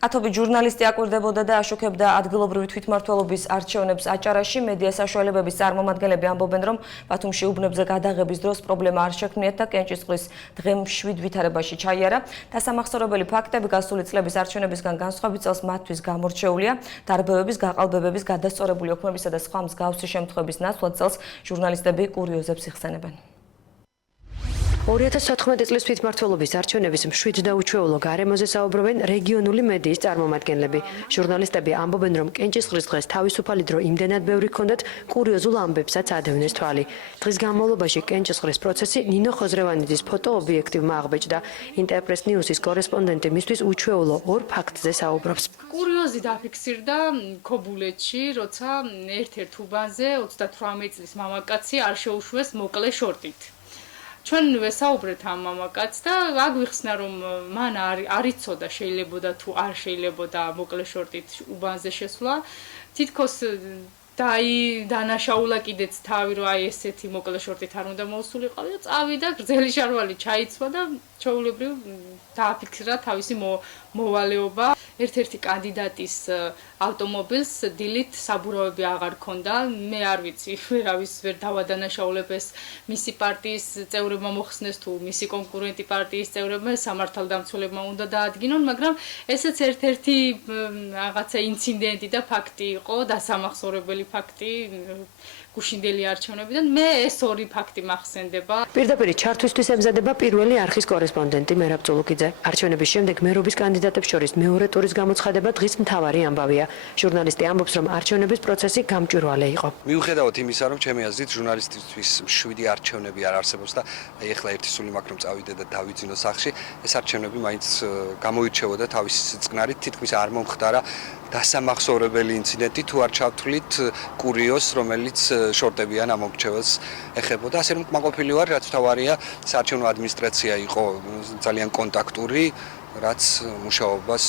ათობით ჟურნალისტი აკვირდებოდა და აშუქებდა ადგილობრივი თვითმმართველობის არჩევნებს აჭარაში. მედია საშუალებების წარმომადგენლები ამბობენ, რომ ბათუმში უბნებზე გადაღების დროს პრობლემა არ შექმნიათ და კენჭისყრის დღე მშვიდ ვითარებაში ჩაიარა. დასამახსოვრებელი ფაქტები გასული წლების არჩევნებისგან განსხვავებით წელს მათთვის გამორჩეულია. დარბევების, გაყალბებების, გადასწორებული ოქმებისა და სხვა მსგავსი შემთხვევების ნაცვლად წელს ჟურნალისტები კურიოზებს იხსენებენ. 2014 წლის თვითმმართველობის არჩევნების მშვიდ და უჩვეულო გარემოზე საუბრობენ რეგიონული მედიის წარმომადგენლები. ჟურნალისტები ამბობენ, რომ კენჭისყრის დღეს თავისუფალი დრო იმდენად ბევრი ჰქონდათ, კურიოზულ ამბებსაც ადევნეს თვალი. დღის განმავლობაში კენჭისყრის პროცესი ნინო ხოზრევანიძის ფოტოობიექტივმა აღბეჭდა. ინტერპრეს ნიუსის კორესპონდენტი მისთვის უჩვეულო ორ ფაქტზე საუბრობს. კურიოზი დაფიქსირდა ქობულეთში, როცა ერთ-ერთ უბანზე 38 წლის მამაკაცი არ შეუშვეს მოკლე შორტით. ჩვენ ვესაუბრეთ ამ მამაკაცს და აგვიხსნა, რომ მან არ იცოდა შეიძლებოდა თუ არ შეიძლებოდა მოკლე შორტით უბანზე შესვლა. თითქოს დანაშაულა კიდეც თავი, რომ აი ესეთი მოკლე შორტით არ უნდა მოусულიყავი და წავიდა, გრძელი შარვალი ჩაიცვა და ჩვეულებრივ დააფიქსირა თავისი მოვალეობა. ერთ-ერთი კანდიდატის ავტომობილს დილით საბურავები აღარ ჰქონდა. მე არ ვიცი, ვერავის ვერ დავადანაშაულებ ეს მისი პარტიის წევრებმა მოხსნეს თუ მისი კონკურენტი პარტიის წევრებმა სამართალდამცველებმა უნდა დაადგინონ, მაგრამ ესეც ერთ-ერთი რაღაცა ინციდენტი და ფაქტი იყო, დასამახსოვრებელი ფაქტი გუშინდელი არჩევნებიდან. მე ეს ორი ფაქტი მახსენდება. პირდაპირ ჩართვისთვის ემზადება პირველი არხის კორესპონდენტი მერაბ წულუკიძე. არჩევნების შემდეგ მერობის კანდიდატებს შორის მეორე ტურის გამოცხადება დღის მთავარი ამბავია. ჟურნალისტი ამბობს, რომ არჩევნების პროცესი გამჭვირვალე იყო. მიუხედავად იმისა, რომ ჩემი აზრით ჟურნალისტისთვის მშვიდი არჩევნები არ არსებობს და აი ახლა ერთი სული მაქვს რომ წავიდე და დავიძინო სახლში, ეს არჩევნები მაინც გამოირჩეოდა თავისი სიწყნარით, თითქმის არ მომხდარა დასამახსოვრებელი ინციდენტი თუ არ ჩავთვლით კურიოზს, რომელიც შორტებიან ამ მომრჩეველს ეხებოდა. ასე რომ კმაყოფილი ვარ, რაც თავარია, საარჩევნო ადმინისტრაცია იყო ძალიან კონტაქტური, რაც მუშაობას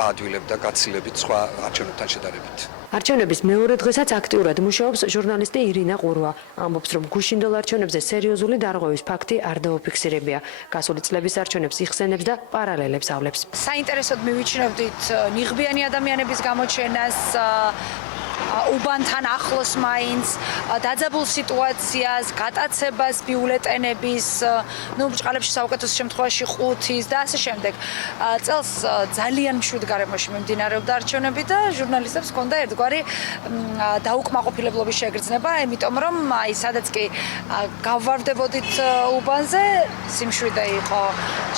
აადვილებდა გაცილებით სხვა არჩევნებთან შედარებით. არჩევნების მეორე დღესაც აქტიურად მუშაობს ჟურნალისტი ირინა ყურვა. ამბობს, რომ გუშინდელ არჩევნებზე სერიოზული დარღვევის ფაქტი არ დაუფიქსირებია. გასული წლების არჩევნებს იხსენებს და პარალელებს ავლებს. საინტერესოდ მივიჩნევდით ნიღბიანი ადამიანების გამოჩენას, უბანთან ახლოს მაინც, დაძაბულ სიტუაციას, გატაცებას ბიულეტენების, ბრჭყალებში საუკეთესო შემთხვევაში 5-ის და ასე შემდეგ. წელს ძალიან მშვიდ გარემოში მიმდინარეობდა არჩევნები და ჟურნალისტებს ჰქონდა ერთგვარი დაუკმაყოფილებლობის შეგრძნება, იმიტომ რომ აი სადაც კი გავვარდებოდით უბანზე, სიმშვიდე იყო.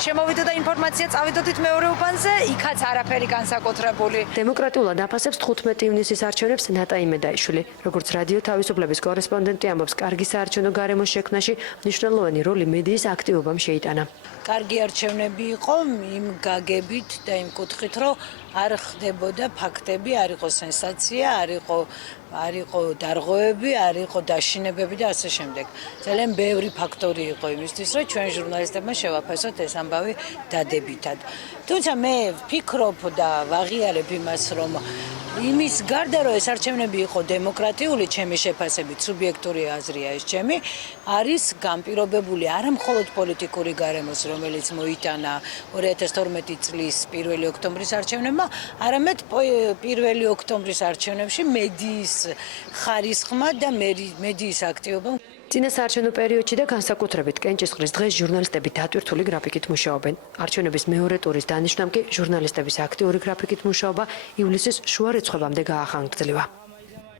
შემოვიდოდა ინფორმაცია, წავიდოდით მეორე უბანზე, იქაც არაფერი განსაკუთრებული. დემოკრატიულად აფასებს 15 ივნისის არჩევნებს ნატა იმედაიშვილი. როგორც რადიო თავისუფლების კორესპონდენტი ამბობს, კარგი საარჩევნო გარემოს შექმნაში მნიშვნელოვანი როლი მედიის აქტივობამ შეიტანა. კარგი არჩევნები იყო იმ გაგებით და იმ კუთხით, რომ არ ხდებოდა ფაქტები, არ იყო სენსაცია, არ იყო დარღვევები, არ იყო დაშინებები და ასე შემდეგ. ძალიან ბევრი ფაქტორი იყო იმისთვის, რომ ჩვენ ჟურნალისტებმა შევაფასოთ ეს ამბავი დადებითად. თუმცა მე ვფიქრობ და ვაღიარებ იმას, რომ იმის გარდა რომ ეს არჩევნები იყო დემოკრატიული, ჩემი შეფასებით, სუბიექტური აზრია ეს ჩემი, არის განპირობებული არა მხოლოდ პოლიტიკური გარემოს, რომელიც მოიტანა 2012 წლის 1 ოქტომბრის არჩევნებმა, არამედ 1 ოქტომბრის არჩევნებში მედიის ხარისხმა და მედიის აქტივობამ. წინა საარჩევნო პერიოდში და განსაკუთრებით კენჭისყრის დღეს ჟურნალისტები დატვირთული გრაფიკით მუშაობენ. არჩევნების მეორე ტურის დანიშვნამ კი ჟურნალისტების აქტიური გრაფიკით მუშაობა ივლისის შუა რიცხვებამდე გაახანგრძლივა.